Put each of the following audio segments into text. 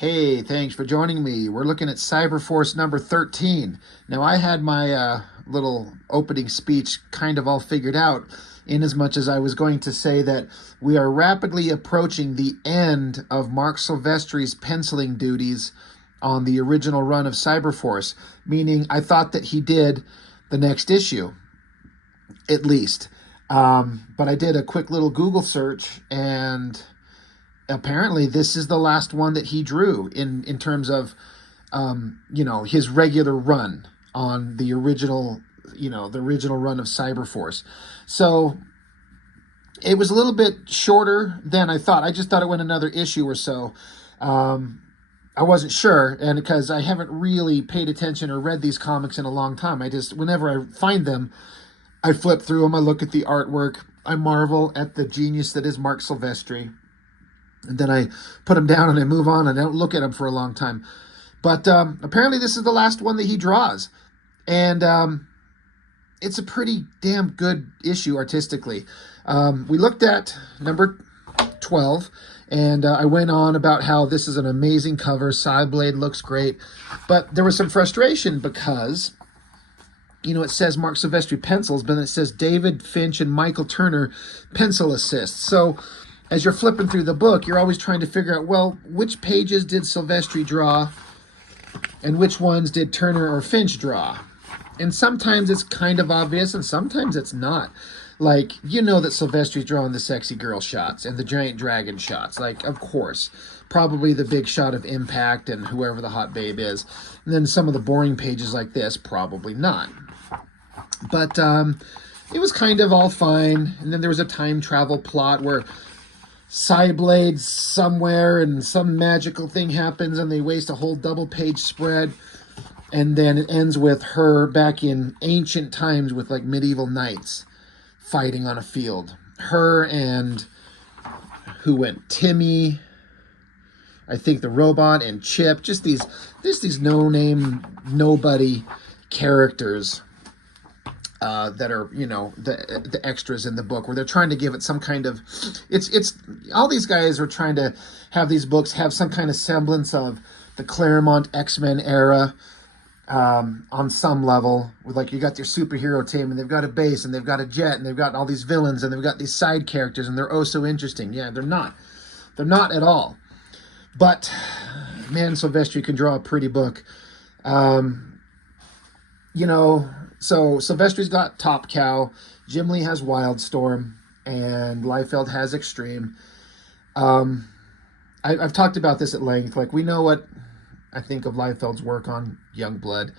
Hey, thanks for joining me. We're looking at Cyberforce number 13. Now, I had my little opening speech kind of all figured out, in as much as I was going to say that we are rapidly approaching the end of Marc Silvestri's penciling duties on the original run of Cyberforce, meaning I thought that he did the next issue, at least. But I did a quick little Google search, and apparently this is the last one that he drew in terms of his regular run on the original the original run of Cyberforce. So it was a little bit shorter than I thought. I just thought it went another issue or so. I wasn't sure, and because I haven't really paid attention or read these comics in a long time, I just, whenever I find them, I flip through them, I look at the artwork, I marvel at the genius that is Marc Silvestri, and then I put him down and I move on and I don't look at him for a long time. But apparently this is the last one that he draws. And it's a pretty damn good issue artistically. We looked at number 12, and I went on about how this is an amazing cover. Cyblade looks great. But there was some frustration because, it says Marc Silvestri pencils, but it says David Finch and Michael Turner pencil assists. So as you're flipping through the book, you're always trying to figure out, well, which pages did Silvestri draw and which ones did Turner or Finch draw? And sometimes it's kind of obvious and sometimes it's not. Like, that Silvestri's drawing the sexy girl shots and the giant dragon shots. Like, of course. Probably the big shot of Impact and whoever the hot babe is. And then some of the boring pages like this, probably not. But it was kind of all fine. And then there was a time travel plot where Cyblade's somewhere and some magical thing happens and they waste a whole double-page spread. And then it ends with her back in ancient times with like medieval knights fighting on a field. Her and who went? Timmy, I think the robot, and Chip. Just these no-name, nobody characters that are, the extras in the book, where they're trying to give it some kind of, it's all these guys are trying to have these books have some kind of semblance of the Claremont X-Men era. On some level, with like, you got your superhero team and they've got a base and they've got a jet and they've got all these villains and they've got these side characters and they're oh so interesting. Yeah, they're not at all. But man, Silvestri can draw a pretty book. So Silvestri's got Top Cow, Jim Lee has Wildstorm, and Liefeld has Extreme. I've talked about this at length. Like, we know what I think of Liefeld's work on Youngblood.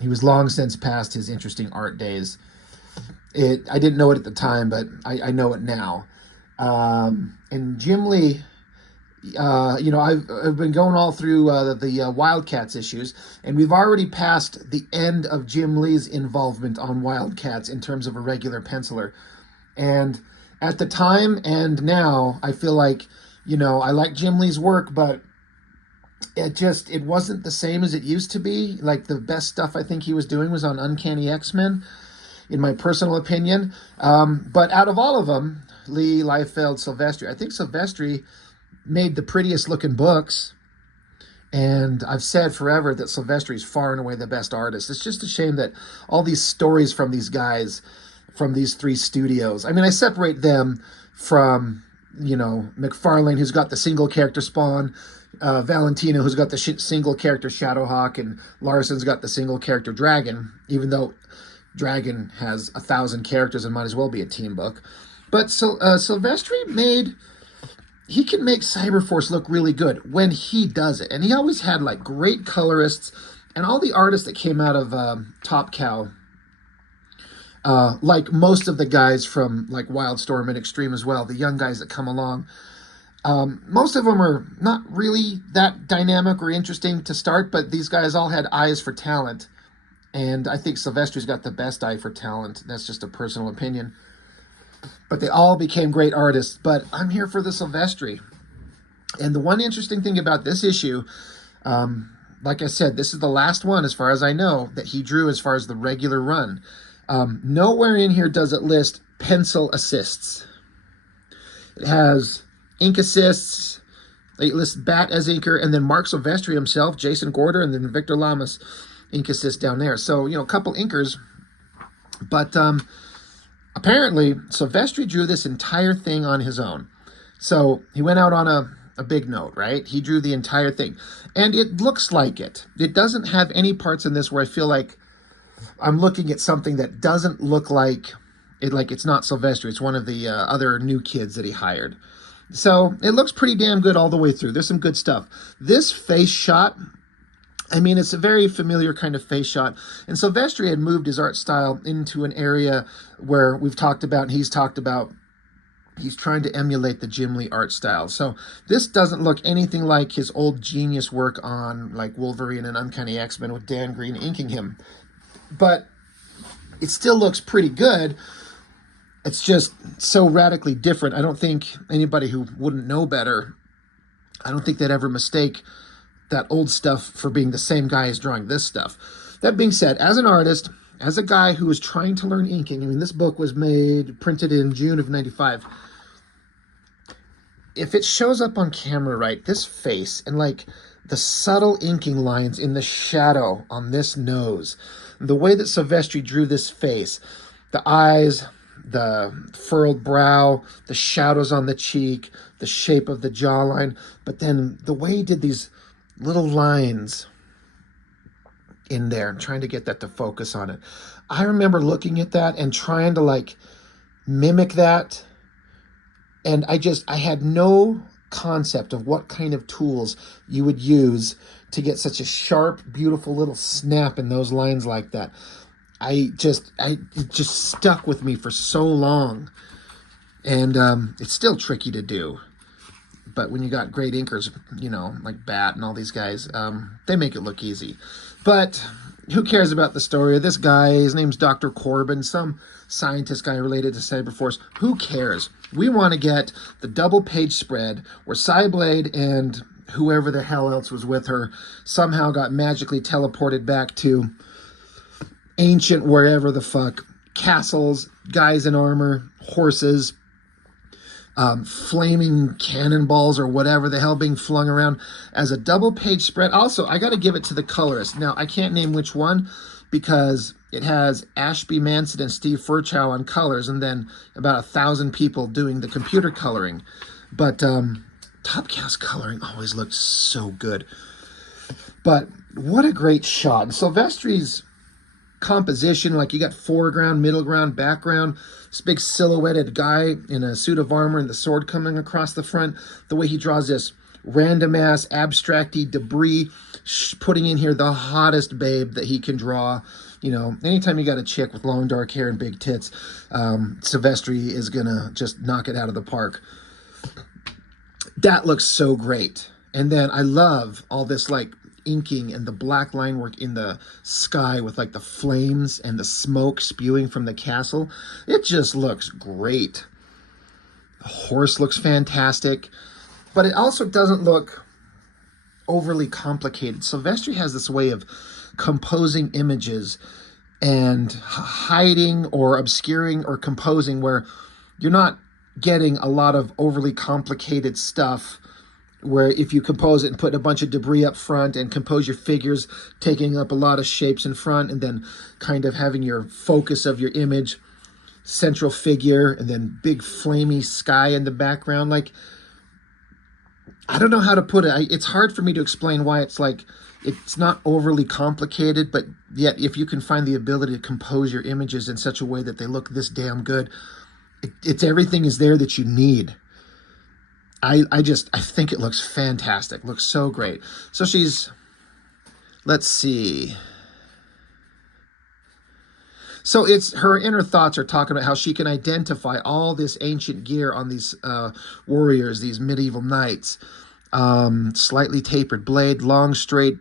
He was long since past his interesting art days. I didn't know it at the time, but I know it now. And Jim Lee, I've been going all through the Wildcats issues, and we've already passed the end of Jim Lee's involvement on Wildcats in terms of a regular penciler. And at the time and now, I feel like, I like Jim Lee's work, but it wasn't the same as it used to be. Like, the best stuff I think he was doing was on Uncanny X-Men, in my personal opinion. But out of all of them, Lee, Liefeld, Silvestri, I think Silvestri made the prettiest looking books. And I've said forever that Silvestri's far and away the best artist. It's just a shame that all these stories from these guys, from these three studios, I mean, I separate them from, McFarlane, who's got the single character Spawn, Valentino, who's got the single character Shadowhawk, and Larson's got the single character Dragon, even though Dragon has 1,000 characters and might as well be a team book. But Silvestri he can make Cyberforce look really good when he does it. And he always had like great colorists, and all the artists that came out of Top Cow, like most of the guys from like Wildstorm and Extreme as well, the young guys that come along, most of them are not really that dynamic or interesting to start, but these guys all had eyes for talent. And I think Silvestri's got the best eye for talent. That's just a personal opinion. But they all became great artists. But I'm here for the Silvestri. And the one interesting thing about this issue, like I said, this is the last one, as far as I know, that he drew as far as the regular run. Nowhere in here does it list pencil assists. It has ink assists, They list Bat as inker, and then Marc Silvestri himself, Jason Gorder, and then Victor Lamas ink assist down there. So, a couple inkers. But apparently, Silvestri drew this entire thing on his own. So he went out on a big note, right? He drew the entire thing. And it looks like it. It doesn't have any parts in this where I feel like I'm looking at something that doesn't look like it's not Silvestri. It's one of the other new kids that he hired. So it looks pretty damn good all the way through. There's some good stuff. This face shot, I mean, it's a very familiar kind of face shot. And Silvestri had moved his art style into an area where we've talked about, and he's talked about, he's trying to emulate the Jim Lee art style. So this doesn't look anything like his old genius work on like Wolverine and Uncanny X-Men with Dan Green inking him. But it still looks pretty good. It's just so radically different. I don't think anybody who wouldn't know better, I don't think they'd ever mistake that old stuff for being the same guy as drawing this stuff. That being said, as an artist, as a guy who was trying to learn inking, I mean, this book was printed in June of '95. If it shows up on camera right, this face and like the subtle inking lines in the shadow on this nose, the way that Silvestri drew this face, the eyes, the furrowed brow, the shadows on the cheek, the shape of the jawline, but then the way he did these little lines in there and trying to get that to focus on it. I remember looking at that and trying to like mimic that. And I had no concept of what kind of tools you would use to get such a sharp, beautiful little snap in those lines like that. It just stuck with me for so long. And it's still tricky to do. But when you got great inkers, like Bat and all these guys, they make it look easy. But who cares about the story of this guy? His name's Dr. Corbin, some scientist guy related to Cyberforce. Who cares? We want to get the double page spread where Cyblade and whoever the hell else was with her somehow got magically teleported back to ancient wherever the fuck. Castles, guys in armor, horses, flaming cannonballs or whatever the hell being flung around as a double page spread. Also, I got to give it to the colorist. Now, I can't name which one because it has Ashby Manson and Steve Furchow on colors and then about 1,000 people doing the computer coloring. But Topcast coloring always looks so good. But what a great shot. And Silvestri's composition, like you got foreground, middle ground, background, this big silhouetted guy in a suit of armor and the sword coming across the front, the way he draws this random ass abstracty debris, putting in here the hottest babe that he can draw. Anytime you got a chick with long dark hair and big tits, Silvestri is gonna just knock it out of the park. That looks so great. And then I love all this like inking and the black line work in the sky with like the flames and the smoke spewing from the castle. It just looks great. The horse looks fantastic, but it also doesn't look overly complicated. Silvestri has this way of composing images and hiding or obscuring or composing where you're not getting a lot of overly complicated stuff where if you compose it and put a bunch of debris up front and compose your figures, taking up a lot of shapes in front and then kind of having your focus of your image, central figure, and then big flamey sky in the background. Like, I don't know how to put it. It's hard for me to explain why it's like, it's not overly complicated, but yet if you can find the ability to compose your images in such a way that they look this damn good, it's everything is there that you need. I think it looks fantastic. Looks so great. So let's see. So it's her inner thoughts are talking about how she can identify all this ancient gear on these warriors, these medieval knights. Slightly tapered blade, long straight,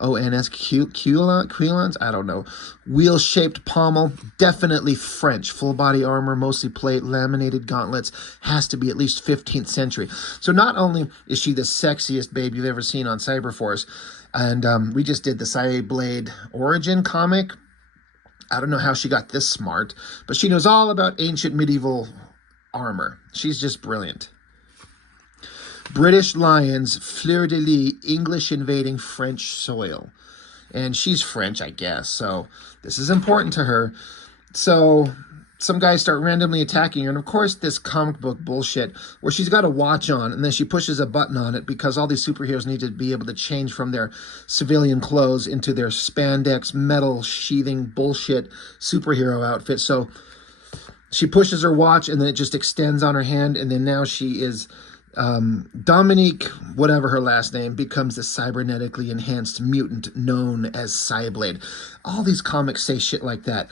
Quilons, I don't know. Wheel-shaped pommel, definitely French. Full body armor, mostly plate, laminated gauntlets, has to be at least 15th century. So not only is she the sexiest babe you've ever seen on Cyberforce, and we just did the Cyblade origin comic. I don't know how she got this smart, but she knows all about ancient medieval armor. She's just brilliant. British Lions, fleur-de-lis, English invading French soil. And she's French, I guess, so this is important to her. So some guys start randomly attacking her, and of course this comic book bullshit where she's got a watch on and then she pushes a button on it because all these superheroes need to be able to change from their civilian clothes into their spandex metal sheathing bullshit superhero outfit. So she pushes her watch and then it just extends on her hand, and then now she is Dominique, whatever her last name, becomes the cybernetically enhanced mutant known as Cyblade. All these comics say shit like that.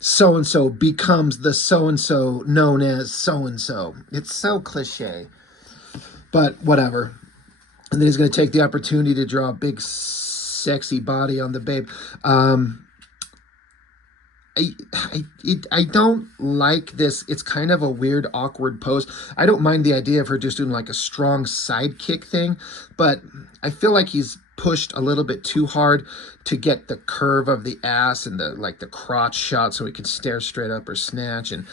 So-and-so becomes the so-and-so known as so-and-so. It's so cliche. But whatever. And then he's going to take the opportunity to draw a big, sexy body on the babe. I don't like this. It's kind of a weird, awkward pose. I don't mind the idea of her just doing like a strong sidekick thing, but I feel like he's pushed a little bit too hard to get the curve of the ass and the crotch shot so he can stare straight up or snatch, and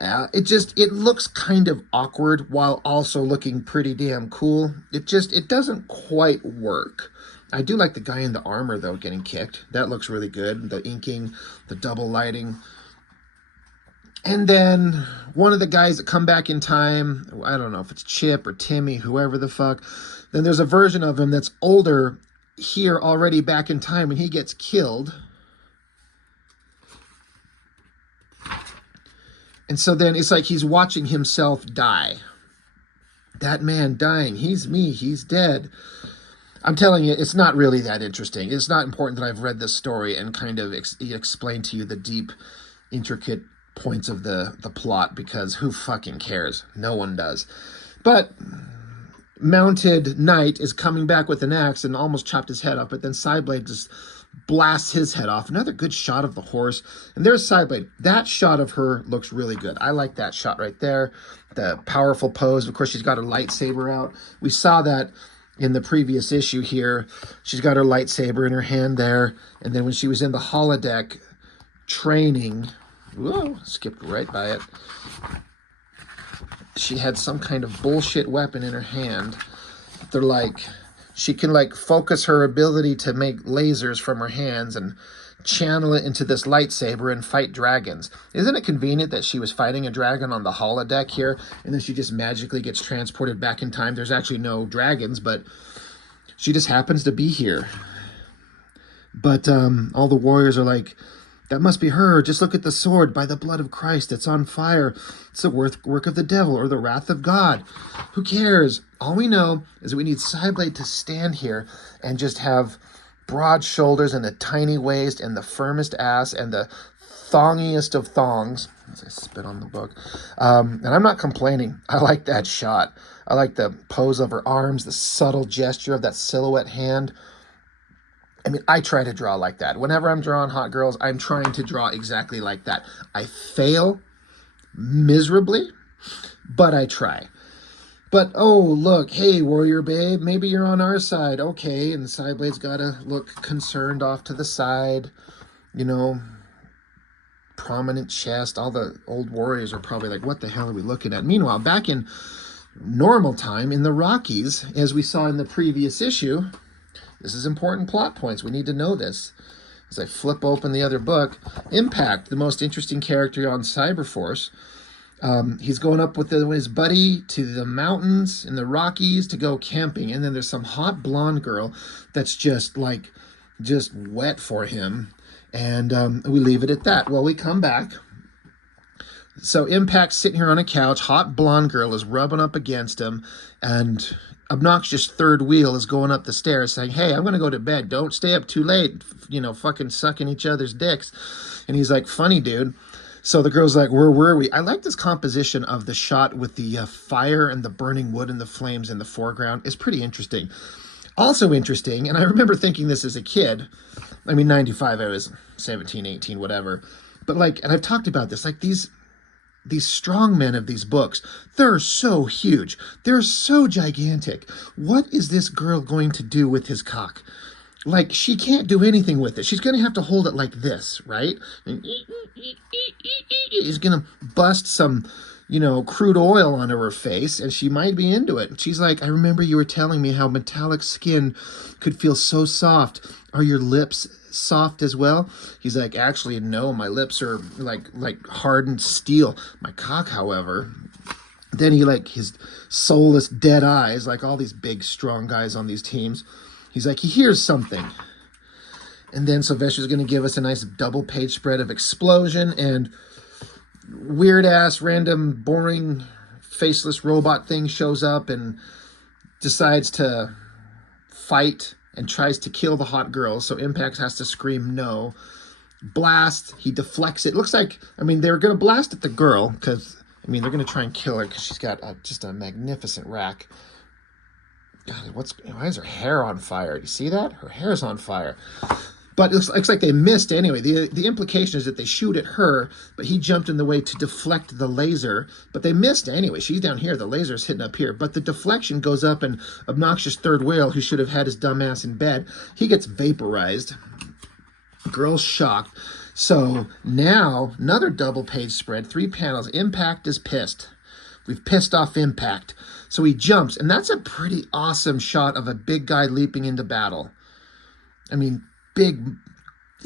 it looks kind of awkward while also looking pretty damn cool. It doesn't quite work. I do like the guy in the armor, though, getting kicked. That looks really good. The inking, the double lighting. And then one of the guys that come back in time, I don't know if it's Chip or Timmy, whoever the fuck. Then there's a version of him that's older here already back in time when he gets killed. And so then it's like he's watching himself die. That man dying. He's me. He's dead. I'm telling you, it's not really that interesting. It's not important that I've read this story and kind of explain to you the deep, intricate points of the plot, because who fucking cares? No one does. But Mounted Knight is coming back with an axe and almost chopped his head off, but then Cyblade just blasts his head off. Another good shot of the horse. And there's Cyblade. That shot of her looks really good. I like that shot right there. The powerful pose. Of course, she's got her lightsaber out. We saw that in the previous issue here. She's got her lightsaber in her hand there. And then when she was in the holodeck training, whoa, skipped right by it. She had some kind of bullshit weapon in her hand. They're like, she can like focus her ability to make lasers from her hands and channel it into this lightsaber and fight dragons. Isn't it convenient that she was fighting a dragon on the holodeck here, and then she just magically gets transported back in time? There's actually no dragons, but she just happens to be here. But all the warriors are like, that must be her. Just look at the sword. By the blood of Christ, it's on fire. It's the work of the devil or the wrath of God. Who cares? All we know is that we need Cyblade to stand here and just have broad shoulders and a tiny waist and the firmest ass and the thongiest of thongs. As I spit on the book. And I'm not complaining. I like that shot. I like the pose of her arms, the subtle gesture of that silhouette hand. I mean, I try to draw like that. Whenever I'm drawing hot girls, I'm trying to draw exactly like that. I fail miserably, but I try. But, oh, look, hey, warrior babe, maybe you're on our side. Okay, and Cyblade's got to look concerned off to the side, you know, prominent chest. All the old warriors are probably like, what the hell are we looking at? Meanwhile, back in normal time, in the Rockies, as we saw in the previous issue, this is important plot points. We need to know this. As I flip open the other book, Impact, the most interesting character on Cyberforce. He's going up with his buddy to the mountains in the Rockies to go camping. And then there's some hot blonde girl that's just wet for him. And we leave it at that. Well, we come back. So Impact's sitting here on a couch. Hot blonde girl is rubbing up against him. And obnoxious third wheel is going up the stairs saying, hey, I'm going to go to bed. Don't stay up too late, you know, fucking sucking each other's dicks. And he's like, funny, dude. So the girl's like, where were we? I like this composition of the shot with the fire and the burning wood and the flames in the foreground. It's pretty interesting. Also interesting, and I remember thinking this as a kid. I mean, 95, I was 17, 18, whatever. But like, and I've talked about this, like these strong men of these books, they're so huge. They're so gigantic. What is this girl going to do with his cock? Like, she can't do anything with it. She's going to have to hold it like this, right? He's going to bust some crude oil onto her face, and she might be into it. She's like, I remember you were telling me how metallic skin could feel so soft. Are your lips soft as well? He's like, actually, no, my lips are like hardened steel. My cock, however. Then his soulless dead eyes, like all these big, strong guys on these teams. He's like, he hears something. And then Silvestri's going to give us a nice double page spread of explosion and weird ass, random, boring, faceless robot thing shows up and decides to fight and tries to kill the hot girl. So Impact has to scream no. Blast, he deflects it. Looks like, they were going to blast at the girl because, they're going to try and kill her because she's got just a magnificent rack. God, why is her hair on fire? Do you see that? Her hair's on fire. But it looks like they missed anyway. The implication is that they shoot at her, but he jumped in the way to deflect the laser. But they missed anyway. She's down here. The laser's hitting up here. But the deflection goes up, and obnoxious third whale, who should have had his dumb ass in bed, he gets vaporized. Girl's shocked. So now, another double page spread, 3 panels. Impact is pissed. We've pissed off Impact. So he jumps, and that's a pretty awesome shot of a big guy leaping into battle. Big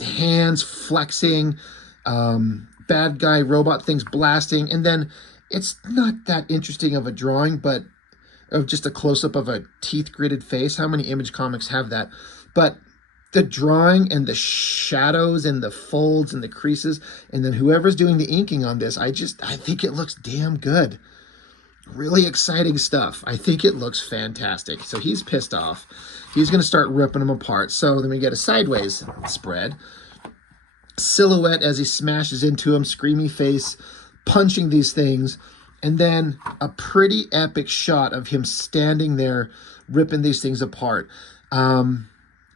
hands flexing, bad guy robot things blasting, and then it's not that interesting of a drawing, but of just a close-up of a teeth-gritted face. How many Image comics have that? But the drawing and the shadows and the folds and the creases, and then whoever's doing the inking on this, I think it looks damn good. Really exciting stuff. I think it looks fantastic. So he's pissed off. He's going to start ripping them apart. So then we get a sideways spread. Silhouette as he smashes into him, screamy face, punching these things. And then a pretty epic shot of him standing there, ripping these things apart.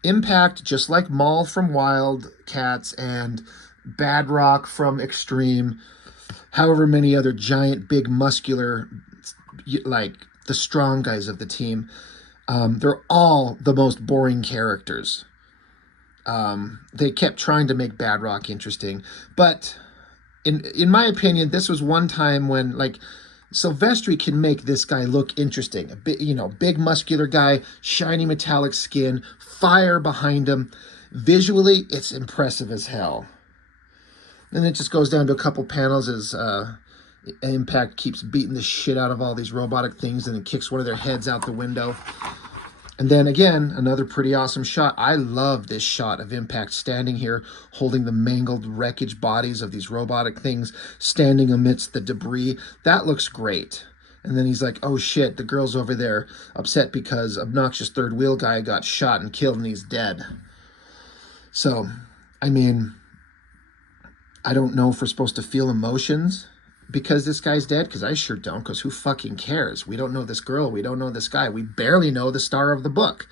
Impact, just like Maul from Wildcats and Badrock from Extreme, however many other giant, big, muscular, like the strong guys of the team, they're all the most boring characters. They kept trying to make Badrock interesting, but in my opinion, this was one time when Silvestri can make this guy look interesting. A big muscular guy, shiny metallic skin, fire behind him. Visually, it's impressive as hell. And it just goes down to a couple panels as Impact keeps beating the shit out of all these robotic things and then kicks one of their heads out the window. And then again, another pretty awesome shot. I love this shot of Impact standing here holding the mangled wreckage bodies of these robotic things standing amidst the debris. That looks great. And then he's like, oh shit, the girl's over there upset because obnoxious third wheel guy got shot and killed and he's dead. So, I don't know if we're supposed to feel emotions because this guy's dead, because I sure don't, because who fucking cares? We don't know this girl, we don't know this guy, we barely know the star of the book.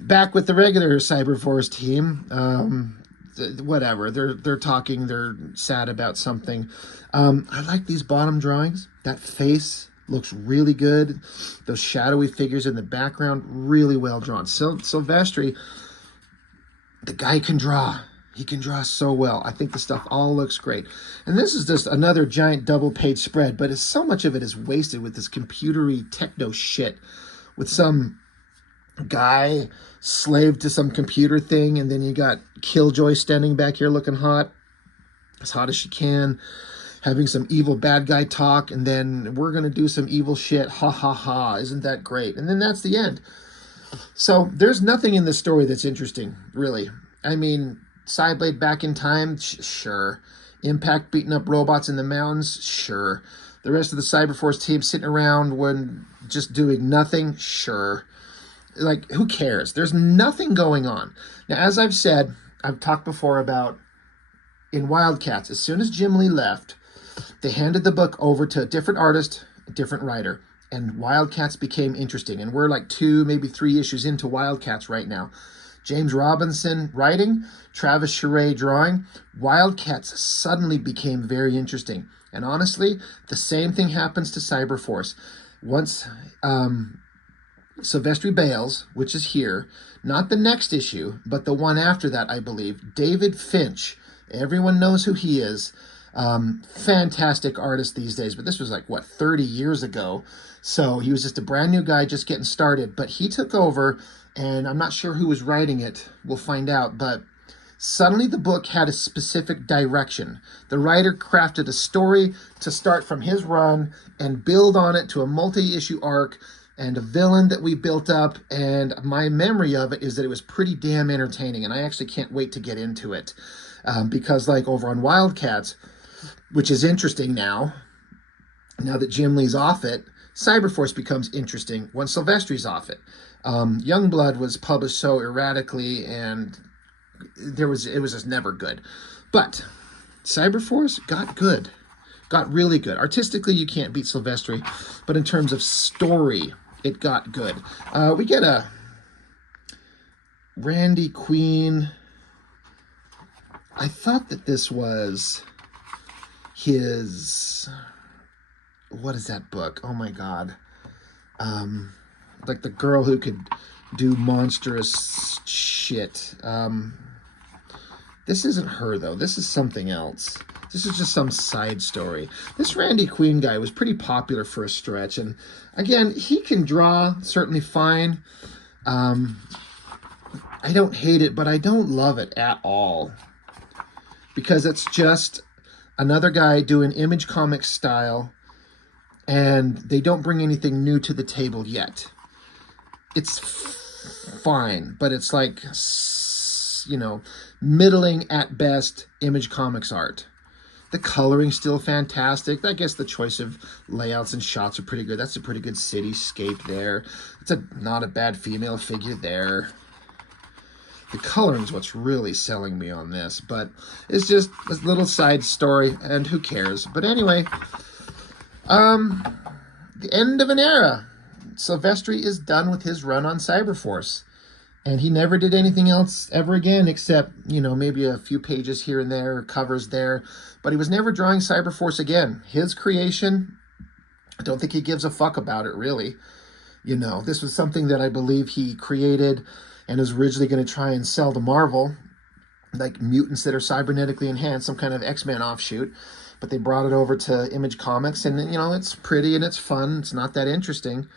Back with the regular Cyberforce team, whatever, they're talking, they're sad about something. I like these bottom drawings. That face looks really good. Those shadowy figures in the background, really well drawn. Silvestri, the guy can draw. He can draw so well. I think the stuff all looks great. And this is just another giant double-page spread, but so much of it is wasted with this computery techno shit with some guy slave to some computer thing, and then you got Killjoy standing back here looking hot, as hot as she can, having some evil bad guy talk, and then we're going to do some evil shit. Ha, ha, ha. Isn't that great? And then that's the end. So there's nothing in this story that's interesting, really. Sideblade back in time? Sure. Impact beating up robots in the mountains? Sure. The rest of the Cyberforce team sitting around when just doing nothing? Sure. Who cares? There's nothing going on. Now, as I've said, I've talked before about in Wildcats, as soon as Jim Lee left, they handed the book over to a different artist, a different writer, and Wildcats became interesting. And we're 2, maybe 3 issues into Wildcats right now. James Robinson writing, Travis Charest drawing. Wildcats suddenly became very interesting. And honestly, the same thing happens to Cyberforce. Once Silvestri bails, which is here, not the next issue, but the one after that, I believe, David Finch, everyone knows who he is, Fantastic artist these days, but this was like, what, 30 years ago. So he was just a brand new guy just getting started, but he took over, and I'm not sure who was writing it. We'll find out, but suddenly the book had a specific direction. The writer crafted a story to start from his run and build on it to a multi-issue arc and a villain that we built up, and my memory of it is that it was pretty damn entertaining, and I actually can't wait to get into it. Because like over on Wildcats, which is interesting now that Jim Lee's off it, Cyberforce becomes interesting when Silvestri's off it. Youngblood was published so erratically, and it was just never good. But Cyberforce got good, got really good. Artistically, you can't beat Silvestri, but in terms of story, it got good. We get a Randy Queen. I thought that this was his, what is that book? Oh my God. Like the girl who could do monstrous shit. This isn't her though. This is something else. This is just some side story. This Randy Queen guy was pretty popular for a stretch. And again, he can draw certainly fine. I don't hate it, but I don't love it at all. Because it's just another guy doing Image Comics style, and they don't bring anything new to the table yet. It's fine, but it's like, you know, middling at best Image Comics art. The coloring's still fantastic. I guess the choice of layouts and shots are pretty good. That's a pretty good cityscape there. It's not a bad female figure there. The coloring is what's really selling me on this, but it's just a little side story, and who cares? But anyway, the end of an era. Silvestri is done with his run on Cyberforce, and he never did anything else ever again except, you know, maybe a few pages here and there, covers there, but he was never drawing Cyberforce again. His creation, I don't think he gives a fuck about it, really. You know, this was something that I believe he created and is originally going to try and sell to Marvel, like mutants that are cybernetically enhanced, some kind of X-Men offshoot. But they brought it over to Image Comics, and, you know, it's pretty and it's fun. It's not that interesting,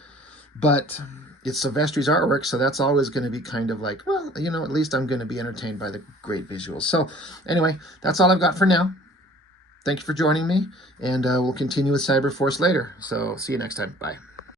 but it's Silvestri's artwork, so that's always going to be kind of like, well, you know, at least I'm going to be entertained by the great visuals. So anyway, that's all I've got for now. Thank you for joining me, and we'll continue with Cyberforce later. So see you next time. Bye.